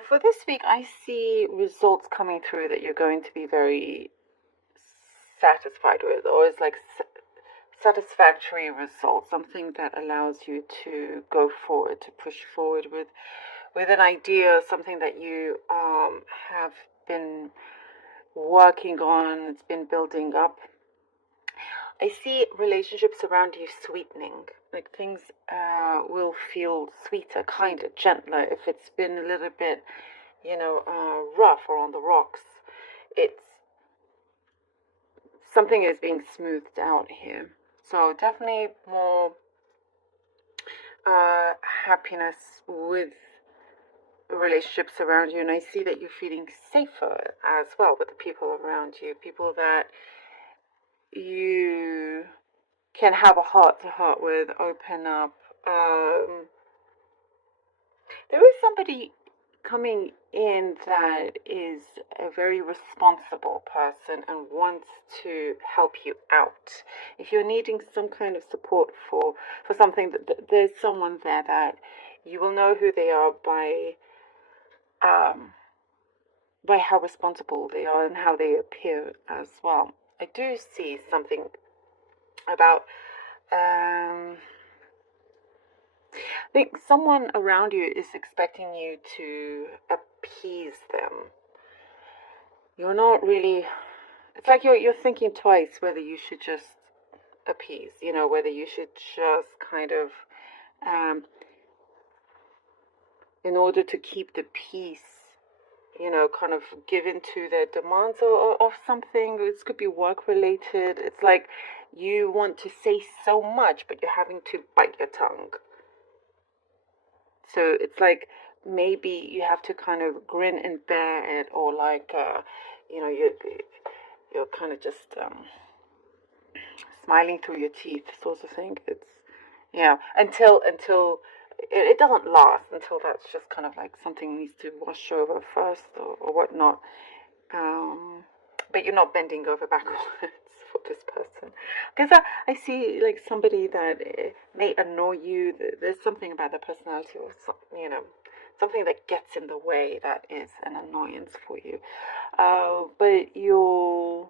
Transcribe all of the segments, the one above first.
For this week, I see results coming through that you're going to be very satisfied with, or it's like satisfactory results, something that allows you to go forward, to push forward with an idea, something that you have been working on, it's been building up. I see relationships around you sweetening, like things will feel sweeter, kinder, gentler. If it's been a little bit, rough or on the rocks, it's something is being smoothed out here. So definitely more happiness with relationships around you, and I see that you're feeling safer as well with the people around you, people that you can have a heart-to-heart with, open up. There is somebody coming in that is a very responsible person and wants to help you out. If you're needing some kind of support for something, there's someone there that you will know who they are by how responsible they are and how they appear as well. I do see something about I think someone around you is expecting you to appease them. You're not really, it's like you're thinking twice whether you should just appease, whether you should just kind of, in order to keep the peace, kind of give in to their demands or something. This could be work related. It's like you want to say so much, but you're having to bite your tongue. So it's like maybe you have to kind of grin and bear it, or like, you're kind of just smiling through your teeth, sort of thing. It's, until it doesn't last, until that's just kind of like something needs to wash over first or whatnot. But you're not bending over backwards for this person, because I see like somebody that may annoy you. There's something about the personality, or something that gets in the way that is an annoyance for you. But you're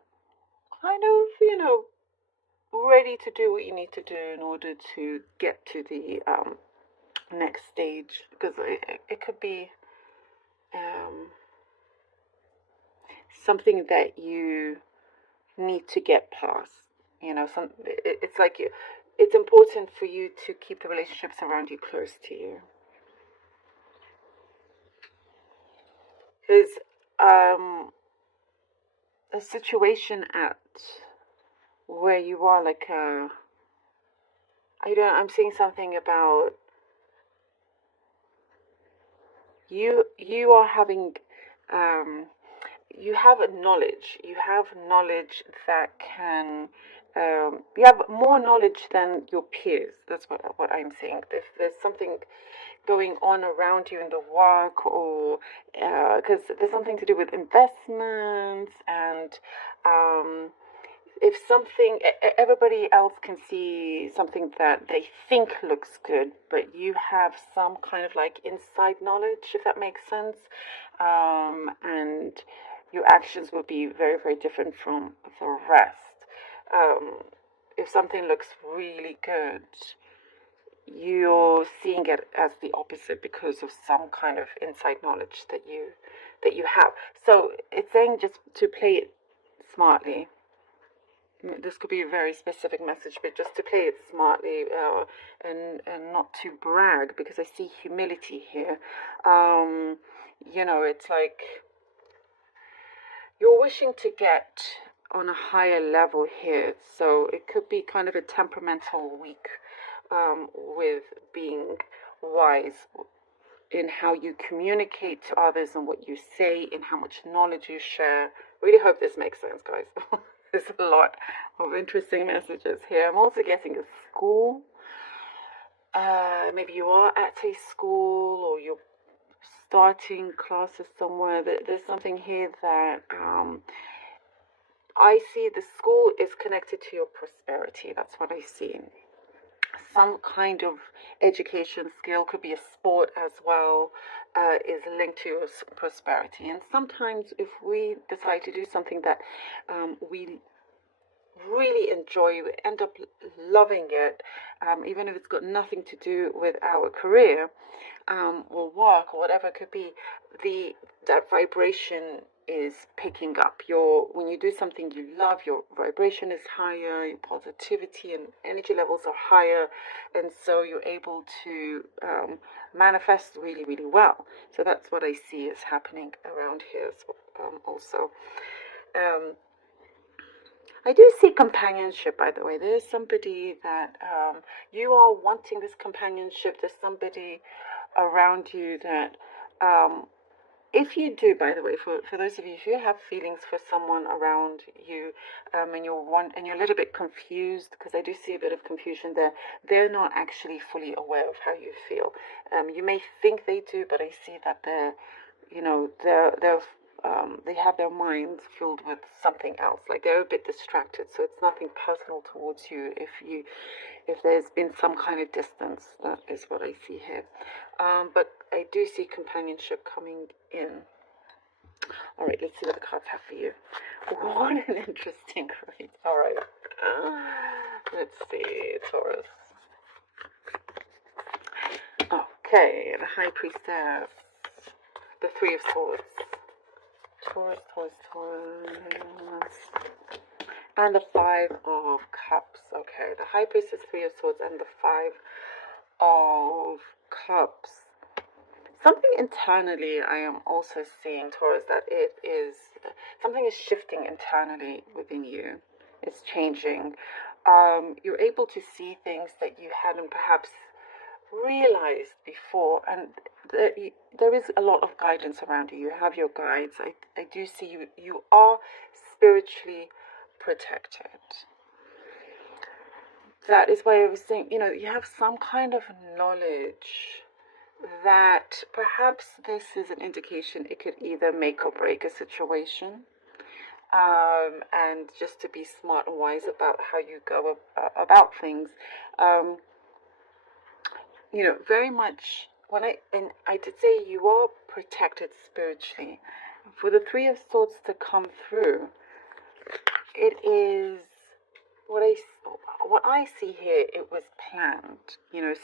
kind of ready to do what you need to do in order to get to the next stage, because it could be something that you need to get past. It's like it's important for you to keep the relationships around you close to you, because a situation at where you are, like I'm seeing something about you are having you have knowledge that can you have more knowledge than your peers. That's what I'm saying. If there's something going on around you in the work, or because there's something to do with investments, and if something, everybody else can see something that they think looks good, but you have some kind of like inside knowledge, if that makes sense, and your actions will be very, very different from the rest. If something looks really good, you're seeing it as the opposite because of some kind of inside knowledge that you have. So it's saying just to play it smartly. This could be a very specific message, but just to play it smartly, and not to brag, because I see humility here. It's like you're wishing to get on a higher level here, so it could be kind of a temperamental week, with being wise in how you communicate to others and what you say and how much knowledge you share. Really hope this makes sense, guys. There's a lot of interesting messages here. I'm also getting a school. Maybe you are at a school, or you're starting classes somewhere. There's something here that I see. The school is connected to your prosperity. That's what I see. some kind of education skill, could be a sport as well, is linked to your prosperity. And sometimes if we decide to do something that we really enjoy, we end up loving it, even if it's got nothing to do with our career or work or whatever it could be, that vibration is picking up. When you do something you love, your vibration is higher, your positivity and energy levels are higher, and so you're able to manifest really, really well. So that's what I see is happening around here also. I do see companionship, by the way. There's somebody that you are wanting this companionship. There's somebody around you that, if you do, by the way, for those of you, if you have feelings for someone around you, and you're a little bit confused, because I do see a bit of confusion there, they're not actually fully aware of how you feel. You may think they do, but I see that they have their minds filled with something else. Like they're a bit distracted, so it's nothing personal towards you. If there's been some kind of distance, that is what I see here. But I do see companionship coming in. All right, let's see what the cards have for you. What an interesting read. All right, let's see, Taurus. Okay, the High Priestess, the Three of Swords. Taurus, and the Five of Cups. Okay, the High Priestess, Three of Swords, and the Five of Cups. Something internally, I am also seeing, Taurus, that something is shifting internally within you. It's changing. You're able to see things that you hadn't perhaps realized before, and there is a lot of guidance around you. You have your guides. I do see you are spiritually protected. That is why I was saying, you have some kind of knowledge that perhaps this is an indication it could either make or break a situation. And just to be smart and wise about how you go about things. Very much I did say you are protected spiritually. For the Three of Swords to come through, it is what I see here. It was planned,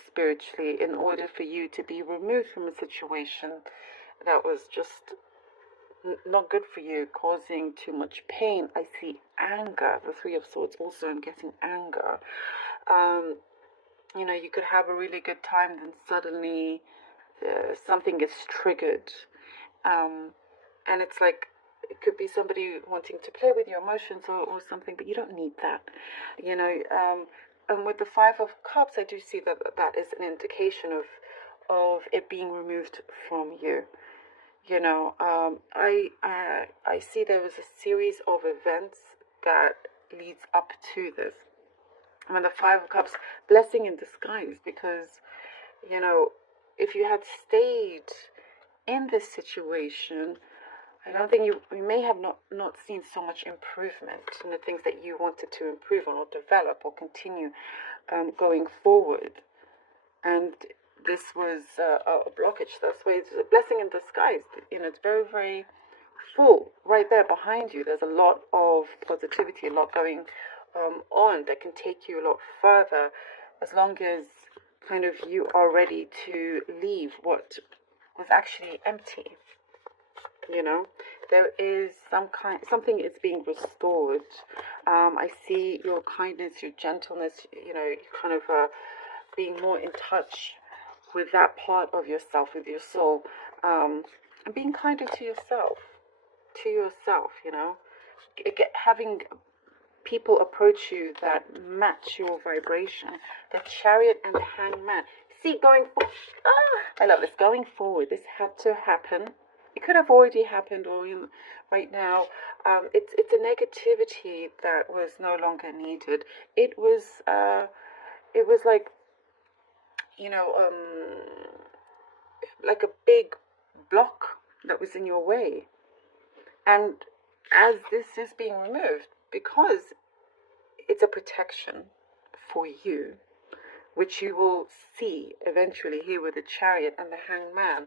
spiritually, in order for you to be removed from a situation that was just not good for you, causing too much pain. I see anger. The Three of Swords also, I'm getting anger. You could have a really good time, then suddenly something gets triggered. And it's like, it could be somebody wanting to play with your emotions or something, but you don't need that. And with the Five of Cups, I do see that is an indication of it being removed from you. I see there was a series of events that leads up to this. I mean, the Five of Cups, blessing in disguise, because, if you had stayed in this situation, I don't think you may have not seen so much improvement in the things that you wanted to improve on or develop or continue going forward. And this was a blockage. That's why it's a blessing in disguise. It's very, very full right there behind you. There's a lot of positivity, a lot going on that can take you a lot further, as long as kind of you are ready to leave what was actually empty. There is something is being restored. I see your kindness, your gentleness, you kind of being more in touch with that part of yourself, with your soul, and being kinder to yourself, having people approach you that match your vibration. The Chariot and the Hangman. See, I love this. Going forward, this had to happen. It could have already happened, or right now. It's a negativity that was no longer needed. It was like, like a big block that was in your way. And as this is being removed, because it's a protection for you, which you will see eventually here with the Chariot and the Hangman.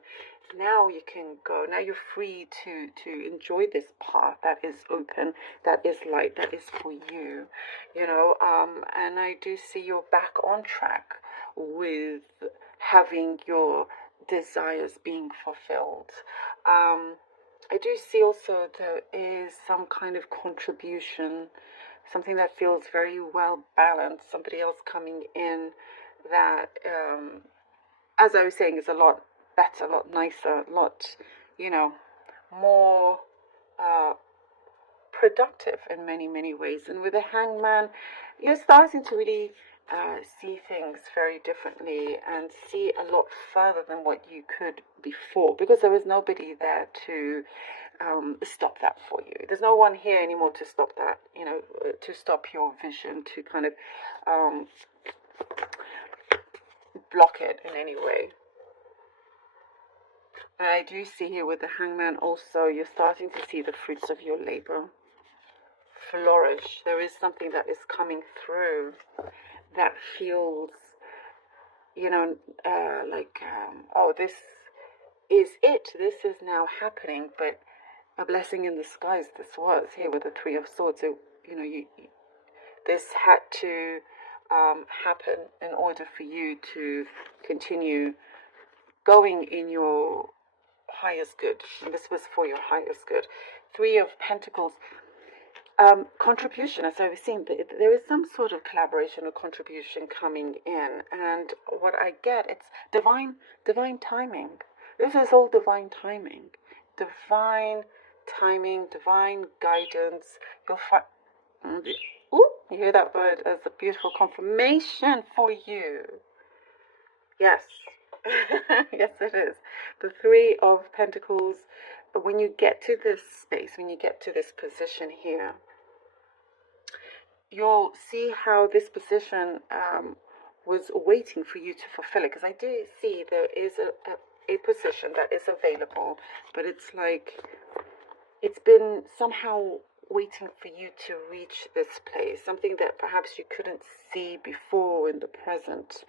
Now you can go. Now you're free to enjoy this path that is open, that is light, that is for you, you know. And I do see you're back on track with having your desires being fulfilled. I do see also there is some kind of contribution, something that feels very well balanced, somebody else coming in that, as I was saying, is a lot better, a lot nicer, a lot, you know, more productive in many, many ways. And with the Hangman, you're starting to really see things very differently and see a lot further than what you could before, because there was nobody there to stop that for you. There's no one here anymore to stop that, you know, to stop your vision, to kind of block it in any way. I do see here with the Hangman also, you're starting to see the fruits of your labor flourish. There is something that is coming through that feels, you know, like, oh, this is it. This is now happening. But a blessing in disguise this was here with the Three of Swords. So, you know, this had to happen in order for you to continue going in your highest good. And this was for your highest good. Three of Pentacles. Contribution, as I was saying, there is some sort of collaboration or contribution coming in, and what I get, it's divine timing. This is all divine timing, divine guidance. You'll find, ooh, you hear that word as a beautiful confirmation for you. Yes, yes, it is. The Three of Pentacles. When you get to this space, when you get to this position here, you'll see how this position was waiting for you to fulfill it. Because I do see there is a position that is available, but it's like it's been somehow waiting for you to reach this place, something that perhaps you couldn't see before in the present.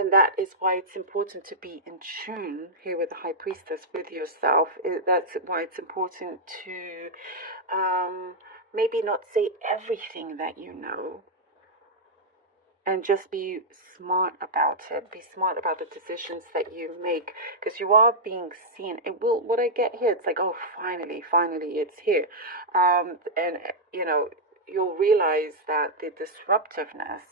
And that is why it's important to be in tune here with the High Priestess with yourself. That's why it's important to maybe not say everything that you know, and just be smart about it. Be smart about the decisions that you make, because you are being seen. It will. What I get here, it's like, oh, finally, it's here, and you know, you'll realize that the disruptiveness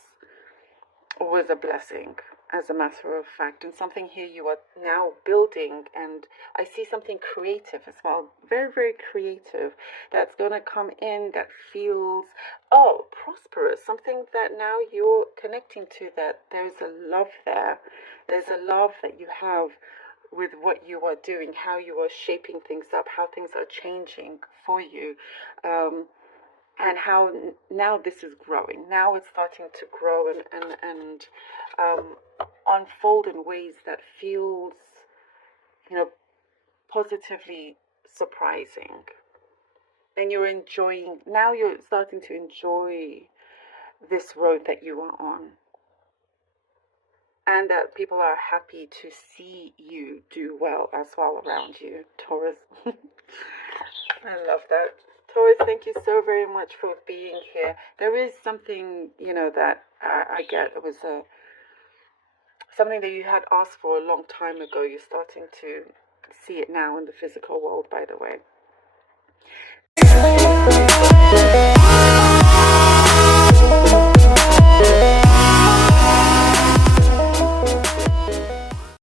was a blessing, as a matter of fact, and something here you are now building. And I see something creative as well, very, very creative, that's going to come in that feels, oh, prosperous, something that now you're connecting to, that there's a love there. There's a love that you have with what you are doing, how you are shaping things up, how things are changing for you. And how now this is growing. Now it's starting to grow and unfold in ways that feels, you know, positively surprising. And you're enjoying, now you're starting to enjoy this road that you are on. And that people are happy to see you do well as well around you, Taurus. I love that. Taurus, thank you so very much for being here. There is something, you know, that I get. It was something that you had asked for a long time ago. You're starting to see it now in the physical world, by the way.